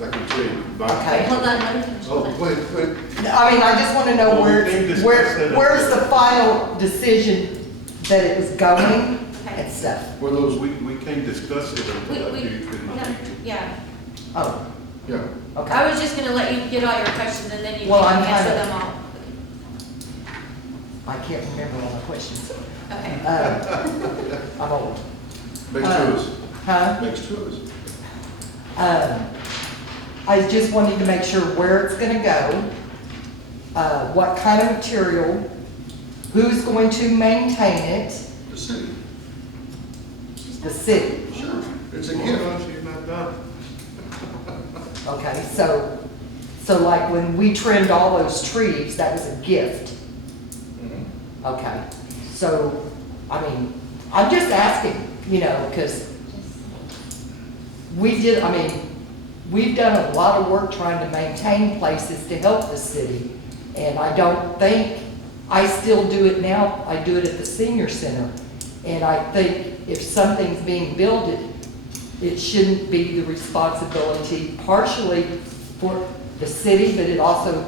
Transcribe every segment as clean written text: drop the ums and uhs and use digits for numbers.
I can tell you. Okay. Hold on, let me finish. Oh, wait. I mean, I just want to know Well, we can discuss that. where's the final decision that it was going Okay. and stuff? Well, those, we can't discuss it until I do No, finish. yeah. Oh, Yeah. okay. I was just gonna let you get all your questions and then you Well, can I'm answer kinda- them all. I can't remember all the questions. Okay. I'm old. Makes two of us. Huh? Makes two of us. I just wanted to make sure where it's gonna go, what kind of material, who's going to maintain it, The city. the city. Sure. It's a Well, gift. no, she's not done. Okay, so like when we trimmed all those trees, that was a gift. Mhm. Okay, so, I mean, I'm just asking, because we've done a lot of work trying to maintain places to help the city. And I don't think, I still do it now, I do it at the senior center. And I think if something's being built, it shouldn't be the responsibility partially for the city, but it also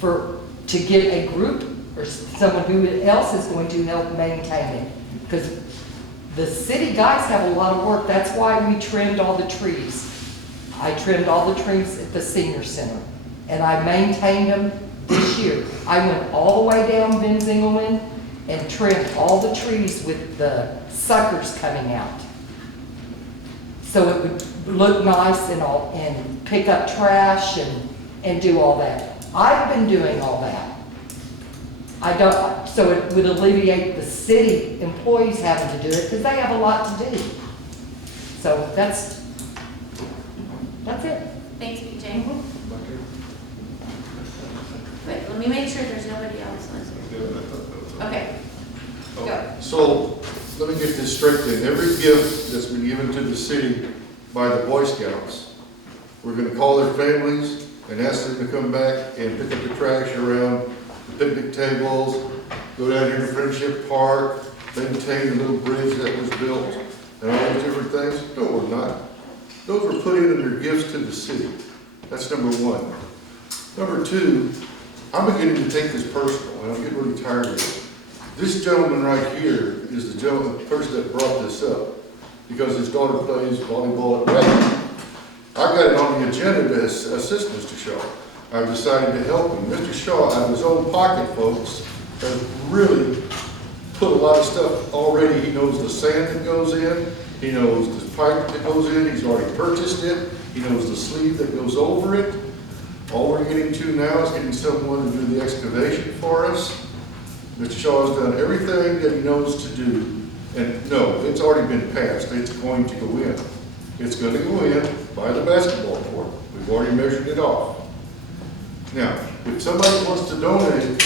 to get a group or someone who else is going to help maintain it. Because the city guys have a lot of work. That's why we trimmed all the trees. I trimmed all the trees at the senior center, and I maintained them this year. I went all the way down Van Zingelman and trimmed all the trees with the suckers coming out. So it would look nice and pick up trash and do all that. I've been doing all that. So it would alleviate the city employees having to do it, because they have a lot to do. So that's it. Thanks, BJ. Wait, let me make sure there's nobody else listening. Okay. Go. So, let me get this straight then. Every gift that's been given to the city by the Boy Scouts, we're gonna call their families and ask them to come back and pick up the trash around the picnic tables, go down here to Friendship Park, maintain the little bridge that was built, and all those different things. No, we're not. Those were put in their gifts to the city. That's number one. Number two, I'm beginning to take this personal, and I'm getting really tired of it. This gentleman right here is the person that brought this up, because his daughter plays volleyball at Reading. I got it on the agenda to assist Mr. Shaw. I've decided to help him. Mr. Shaw, out of his own pocket, folks, has really put a lot of stuff already. He knows the sand that goes in. He knows the pipe that goes in. He's already purchased it. He knows the sleeve that goes over it. All we're getting to now is getting someone to do the excavation for us. Mr. Shaw has done everything that he knows to do. And no, it's already been passed. It's going to go in. It's going to go in by the basketball court. We've already measured it off. Now, if somebody wants to donate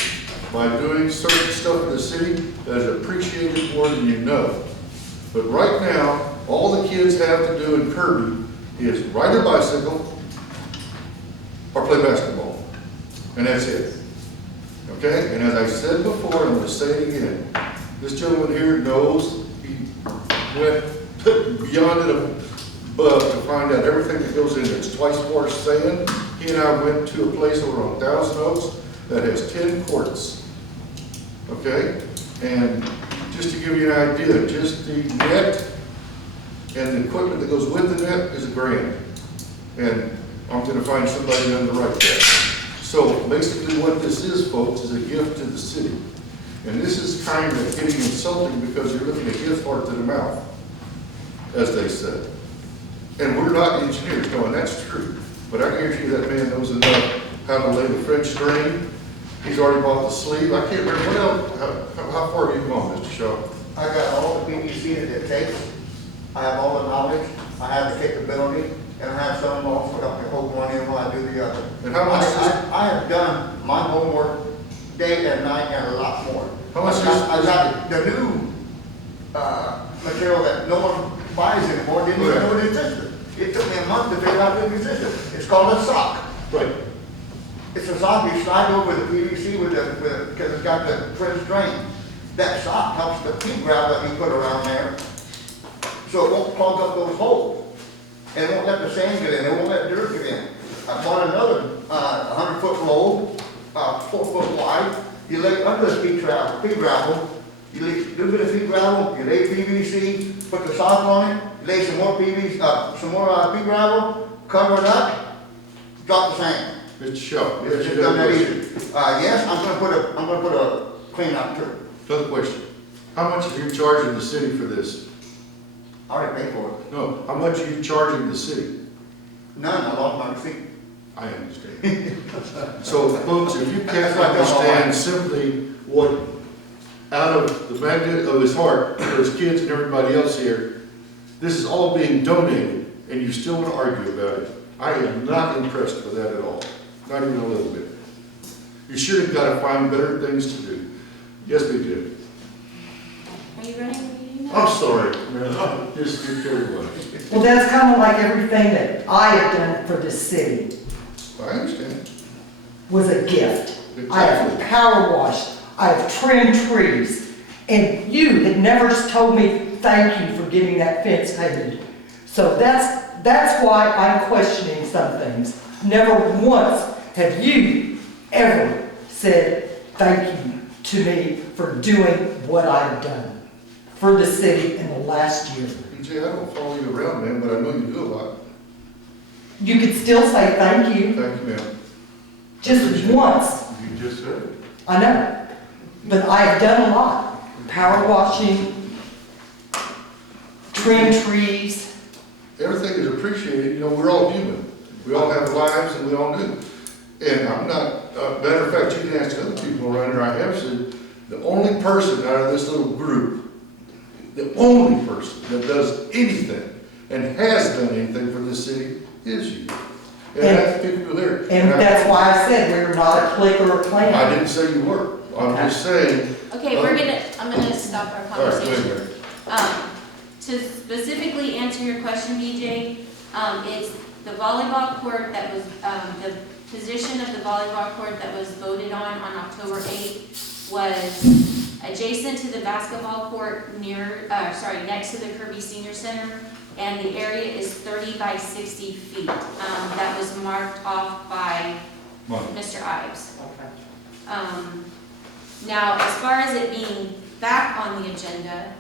by doing certain stuff in the city, that is appreciated more than you know. But right now, all the kids have to do in Kirby is ride their bicycle or play basketball. And that's it. Okay? And as I said before, I'm going to say it again, this gentleman here knows he went beyond it above to find out everything that goes in there. It's twice more sand. He and I went to a place over on Thousand Oaks that has 10 courts. Okay? And just to give you an idea, just the net and the equipment that goes with the net is $1,000. And I'm going to find somebody to underwrite that. So basically what this is, folks, is a gift to the city. And this is kind of getting insulting because you're looking a gift horse to the mouth, as they said. And we're not engineers, no, and that's true. But I guarantee you that man knows enough how to lay the French drain. He's already bought the sleeve. I can't remember, what else, how far have you gone, Mr. Shaw? I got all the PVC that it takes. I have all the knowledge. I have the capability. And I have some also got to hold one in while I do the other. And how much I have done my homework day and night and a lot more. How much I got the new material that no one buys anymore, didn't even know it existed. It took me a month to figure out it existed. It's called a sock. Right. It's a sock you slide over the PVC because it's got the French drain. That sock helps the pea gravel that you put around there, so it won't clog up those holes. And it won't let the sand get in, it won't let dirt get in. 4 foot wide. You lay under the pea gravel, you lay a little bit of pea gravel, you lay PVC, put the sock on it, lay some more some more pea gravel, cover it up, drop the sand. It's show. It's just done that easy. Yes, I'm gonna put a cleanup too. Another question. How much are you charging the city for this? I already paid for it. No, how much are you charging the city? None, I lost my receipt. I understand. So, folks, if you can't That's what I don't understand like. simply what, out of the magnet of his heart, for his kids and everybody else here, this is all being donated, and you still want to argue about it. I am not impressed with that at all, not even a little bit. You should have got to find better things to do. Yes, we did. Are you running the meeting now? I'm sorry, man, just get carried away. Well, that's kind of like everything that I have done for this city I understand. was a gift. I have power washed, I have trimmed trees, and you had never told me thank you for getting that fence painted. So that's why I'm questioning some things. Never once have you ever said thank you to me for doing what I've done for the city in the last year. BJ, I don't follow you around, man, but I know you do a lot. You could still say thank you, Thank you, ma'am. just once. You just said it. I know, but I have done a lot. Power washing, trim trees. Everything is appreciated, you know, we're all human. We all have lives and we all do. And I'm not, matter of fact, you can ask other people around here, I have said, the only person out of this little group, the only person that does anything and has done anything for this city is you. And that's the people there. And that's why I said we're not a clique or a I clan. didn't say you were. I'm just saying. Okay, I'm gonna stop our All right, go ahead, conversation. Mary. To specifically answer your question, BJ, it's the volleyball court that was, the position of the volleyball court that was voted on October 8th was adjacent to the basketball court next to the Kirby Senior Center, and the area is 30 by 60 feet. That was marked off by Mr. Ives. Now, as far as it being back on the agenda,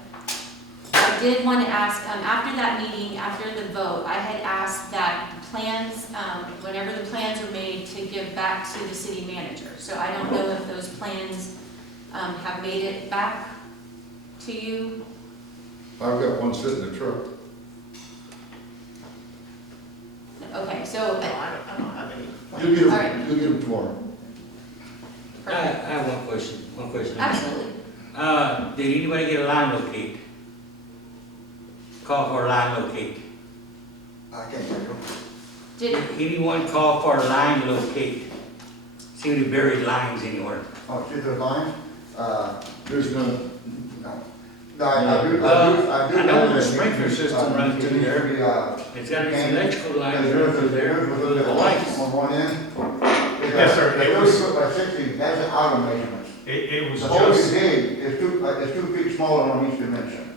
I did want to ask, after that meeting, after the vote, I had asked that plans, whenever the plans were made, to give back to the city manager. So I don't know if those plans have made it back to you. I've got one sitting in the truck. Okay, so, I don't have any. You'll get All right. them, you'll get them tomorrow. I have one question. absolutely. Did anybody get a line locate? Call for a line locate. I can't tell you. Did, Anyone call for a line locate? See any buried lines anywhere? Oh, see the lines? There's none. No. No, I do I know that the sprinkler system runs through there. It's got its electrical lines running through there, with the lights. On one end. Yes, sir. It was- 30 foot by 60, that's an outer measurement. It was The hole is just, big, it's 2 feet smaller on each dimension.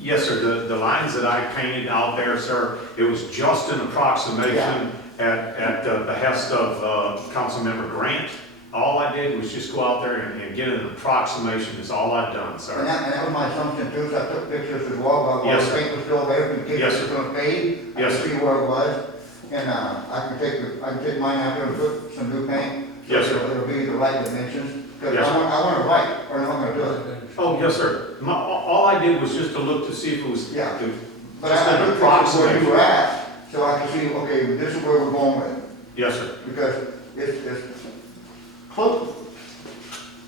yes, sir, the lines that I painted out there, sir, it was just an approximation at the behest of Councilmember Grant. All I did was just go out there and get an approximation, is all I've done, And sir. that was my assumption too, so I took pictures as well, about Yes, the sir. paint was still there, in case Yes, it was sir. gonna fade. I Yes, could sir. see where it was, and, I can take mine out there and put some new paint. so Yes, sir. It'll be the right dimensions, because Yes, sir. I want it right, or I'm not gonna do it. Oh, yes, sir. All I did was just to look to see if it was, Yeah. just But I an took pictures where approximation. you were at, so I can see, okay, this is where we're going with it. Yes, sir. Because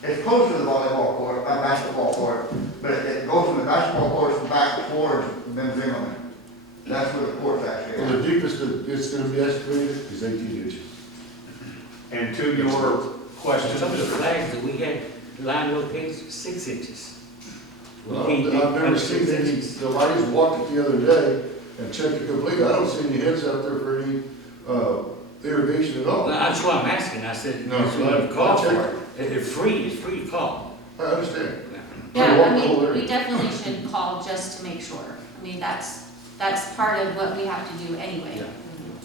it's close to the volleyball court, basketball court, but it goes from the basketball court back towards Ben Zimmerman. That's where the court's actually Well, at. the deepest that it's gonna be excavated is 18 inches. And to your question, Some of the flags that we had, line locates, 6 inches. We Well, can't I've dig never under seen 6 any, inches. the ladies walked it the other day and checked it completely. I don't see any heads out there for any, irrigation at Well, all. that's what I'm asking, I said, No, that's what I've called I'll for check. it. It's free to call. I understand. yeah, walk I the whole mean, area. we definitely should call just to make sure. I mean, that's part of what we have to do anyway. Yeah.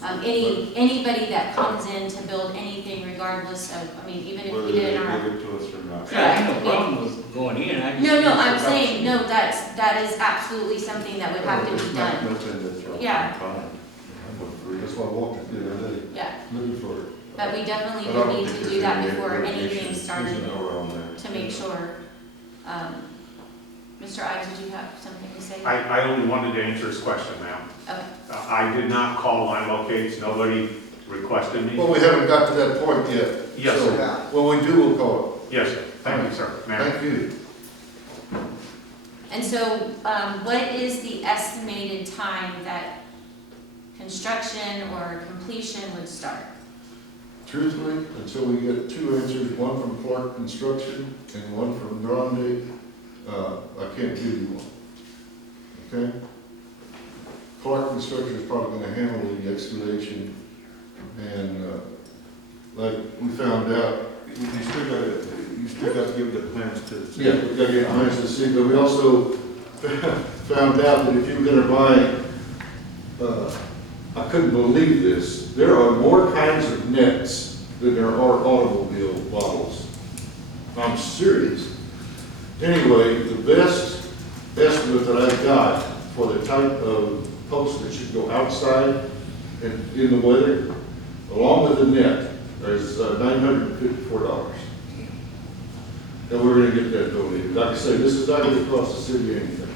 anybody that comes in to build anything regardless of, I mean, even if we did it in our. Whether they give it to us or not. Yeah, I ain't no problem with going in, I just. No, I'm saying, no, that is absolutely something that would have to be done. Nothing that's right. Yeah. Fine. That's why I walked it the other day, Yeah, looking for it. but we definitely But I would don't need think to there's do that any before litigation. anything started There's no around there. to make sure. Mr. Ives, did you have something to say? I only wanted to answer his question, ma'am. Okay. I did not call line locates, nobody requested me. Well, we haven't got to that point yet. Yes, So, sir. when we do, we'll call Yes, sir. Thank you, sir. it. Ma'am. Thank you. And so, what is the estimated time that construction or completion would start? Truthfully, until we get two answers, one from Clark Construction and one from Grande, I can't give you one. Okay? Clark Construction is probably gonna handle the excavation, and, like we found out, You still got to give the plans to the city. yeah, we gotta get plans to see, but we also found out that if you were gonna buy, I couldn't believe this, there are more kinds of nets than there are automobile models. I'm serious. Anyway, the best estimate that I've got for the type of post that should go outside and in the weather, along with the net, is $954. And we're gonna get that donated. Like I say, this is not gonna cost the city anything.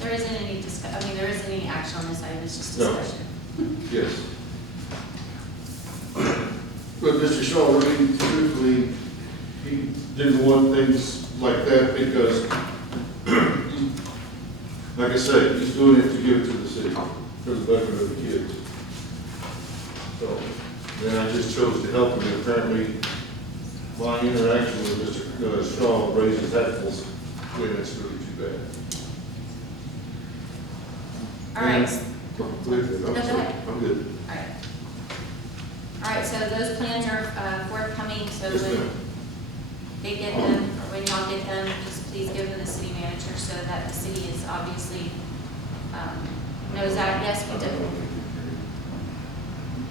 There isn't any there isn't any action on this item, it's just No. discussion. Yes. But Mr. Shaw, really, truthfully, he didn't want things like that because, like I said, he's doing it to give it to the city for the benefit of the kids. So, then I just chose to help him. Apparently, my interaction with Mr. Shaw raises taxes when it's really too bad. All right, Wait a minute, I'm No, go sorry. ahead. I'm good. all right. All right, so those plans are forthcoming, so Yes, when ma'am. they get them, or when y'all get them, just please give them to the city manager so that the city is obviously, knows that, yes, we do.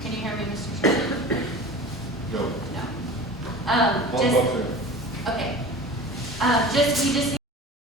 Can you hear me, Mr. Chairman? No. No. I'll Just, talk to him. okay. We just